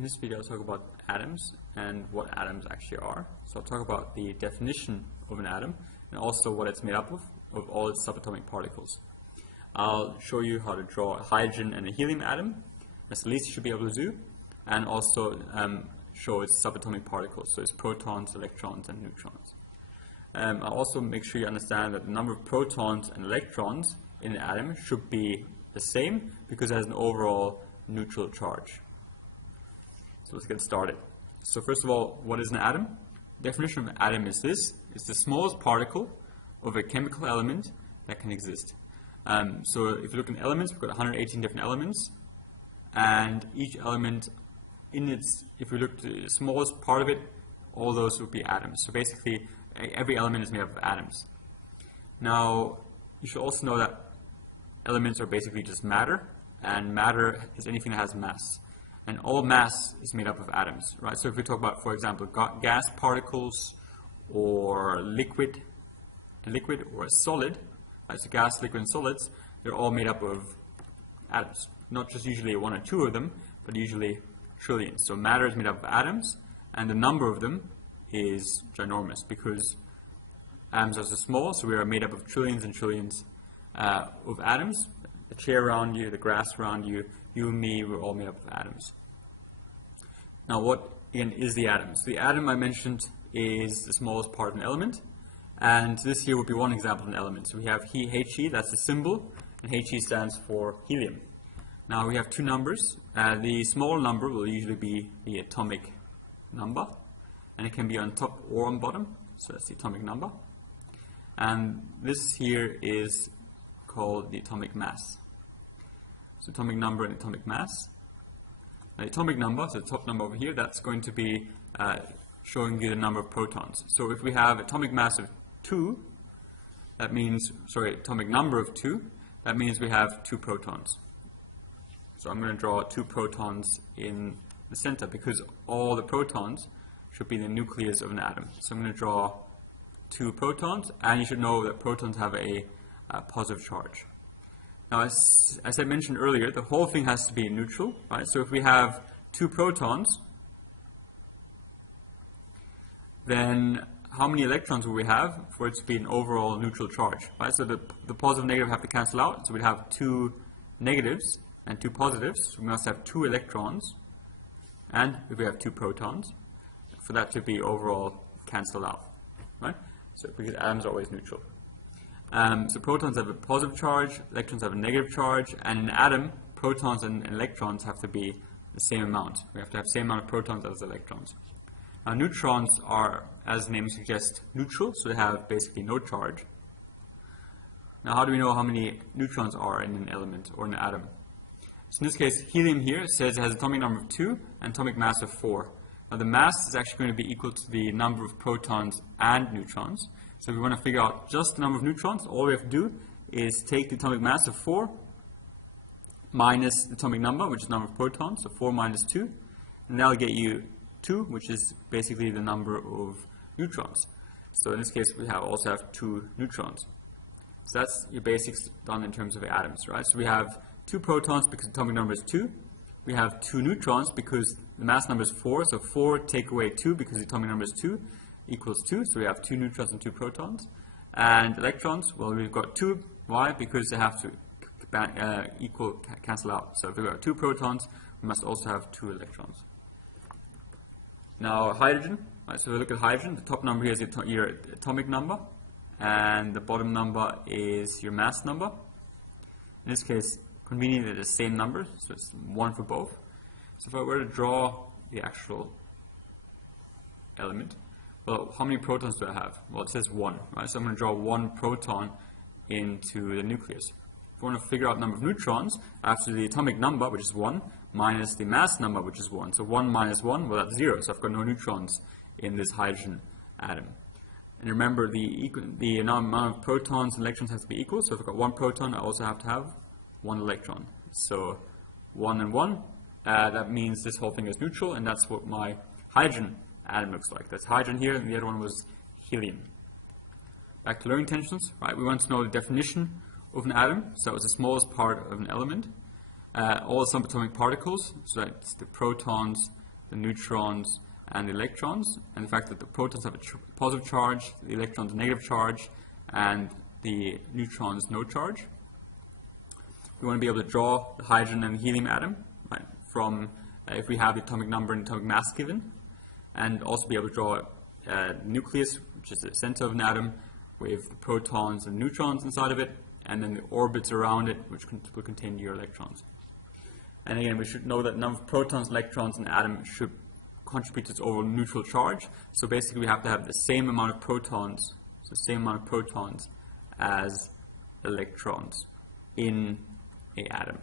In this video I'll talk about atoms and what atoms actually are. So I'll talk about the definition of an atom and also what it's made up of all its subatomic particles. I'll show you how to draw a hydrogen and a helium atom, that's the least you should be able to do, and also show its subatomic particles, so its protons, electrons, and neutrons. I'll also make sure you understand that the number of protons and electrons in an atom should be the same because it has an overall neutral charge. So let's get started. So first of all, what is an atom? The definition of an atom is this: it's the smallest particle of a chemical element that can exist. So if you look at elements, we've got 118 different elements, and each element if we look at the smallest part of it, all those would be atoms. So basically, every element is made up of atoms. Now, you should also know that elements are basically just matter, and matter is anything that has mass. And all mass is made up of atoms, right? So if we talk about, for example, gas particles or liquid or a solid, right? So gas, liquid, and solids, they're all made up of atoms. Not just usually one or two of them, but usually trillions. So matter is made up of atoms, and the number of them is ginormous because atoms are so small, so we are made up of trillions and trillions of atoms. The chair around you, the grass around you, you and me, we're all made up of atoms. Now what, again, is the atom? So the atom I mentioned is the smallest part of an element, and this here would be one example of an element. So we have He, that's the symbol, and He stands for helium. Now we have two numbers. The smaller number will usually be the atomic number, and it can be on top or on bottom, so that's the atomic number. And this here is called the atomic mass. So atomic number and atomic mass. The atomic number, so the top number over here, that's going to be showing you the number of protons. So if we have atomic mass of 2, that means, atomic number of 2, that means we have 2 protons. So I'm going to draw 2 protons in the center because all the protons should be in the nucleus of an atom. So I'm going to draw 2 protons, and you should know that protons have a positive charge. Now, as I mentioned earlier, the whole thing has to be neutral, right? So if we have 2 protons, then how many electrons will we have for it to be an overall neutral charge, right? So the positive and negative have to cancel out, so we'd have 2 negatives and 2 positives, so we must have 2 electrons, and if we have 2 protons, for that to be overall cancelled out, right? So because atoms are always neutral. So protons have a positive charge, electrons have a negative charge, and in an atom, protons and electrons have to be the same amount. We have to have the same amount of protons as electrons. Now neutrons are, as the name suggests, neutral, so they have basically no charge. Now how do we know how many neutrons are in an element or an atom? So in this case, helium here says it has an atomic number of 2 and atomic mass of 4. Now the mass is actually going to be equal to the number of protons and neutrons. So if we want to figure out just the number of neutrons, all we have to do is take the atomic mass of 4 minus the atomic number, which is the number of protons, so 4 minus 2, and that'll get you 2, which is basically the number of neutrons. So in this case, we also have 2 neutrons. So that's your basics done in terms of atoms, right? So we have 2 protons because the atomic number is 2. We have 2 neutrons because the mass number is 4, so 4 take away 2 because the atomic number is 2 equals 2, so we have 2 neutrons and 2 protons. And electrons, well, we've got 2. Why? Because they have to cancel out. So if we've got 2 protons, we must also have 2 electrons. Now hydrogen, right, so we look at hydrogen. The top number here is your atomic number, and the bottom number is your mass number. In this case, conveniently they're the same number, so it's 1 for both. So if I were to draw the actual element, well, how many protons do I have? Well, it says 1, right? So I'm going to draw 1 proton into the nucleus. If I want to figure out the number of neutrons, after the atomic number, which is 1, minus the mass number, which is 1. So 1 minus 1, well, that's 0. So I've got no neutrons in this hydrogen atom. And remember, the amount of protons and electrons has to be equal. So if I've got 1 proton, I also have to have 1 electron. So 1 and 1, that means this whole thing is neutral, and that's what my hydrogen atom looks like. That's hydrogen here, and the other one was helium. Back to learning intentions, right? We want to know the definition of an atom. So it's the smallest part of an element. All subatomic particles, so that's the protons, the neutrons, and the electrons, and the fact that the protons have a positive charge, the electrons a negative charge, and the neutrons no charge. We want to be able to draw the hydrogen and helium atom, right, from if we have the atomic number and atomic mass given, and also be able to draw a nucleus, which is the center of an atom, with the protons and neutrons inside of it, and then the orbits around it, which will contain your electrons. And again, we should know that the number of protons, electrons in an atom should contribute to its overall neutral charge. So basically, we have to have the same amount of protons, as electrons in an atom.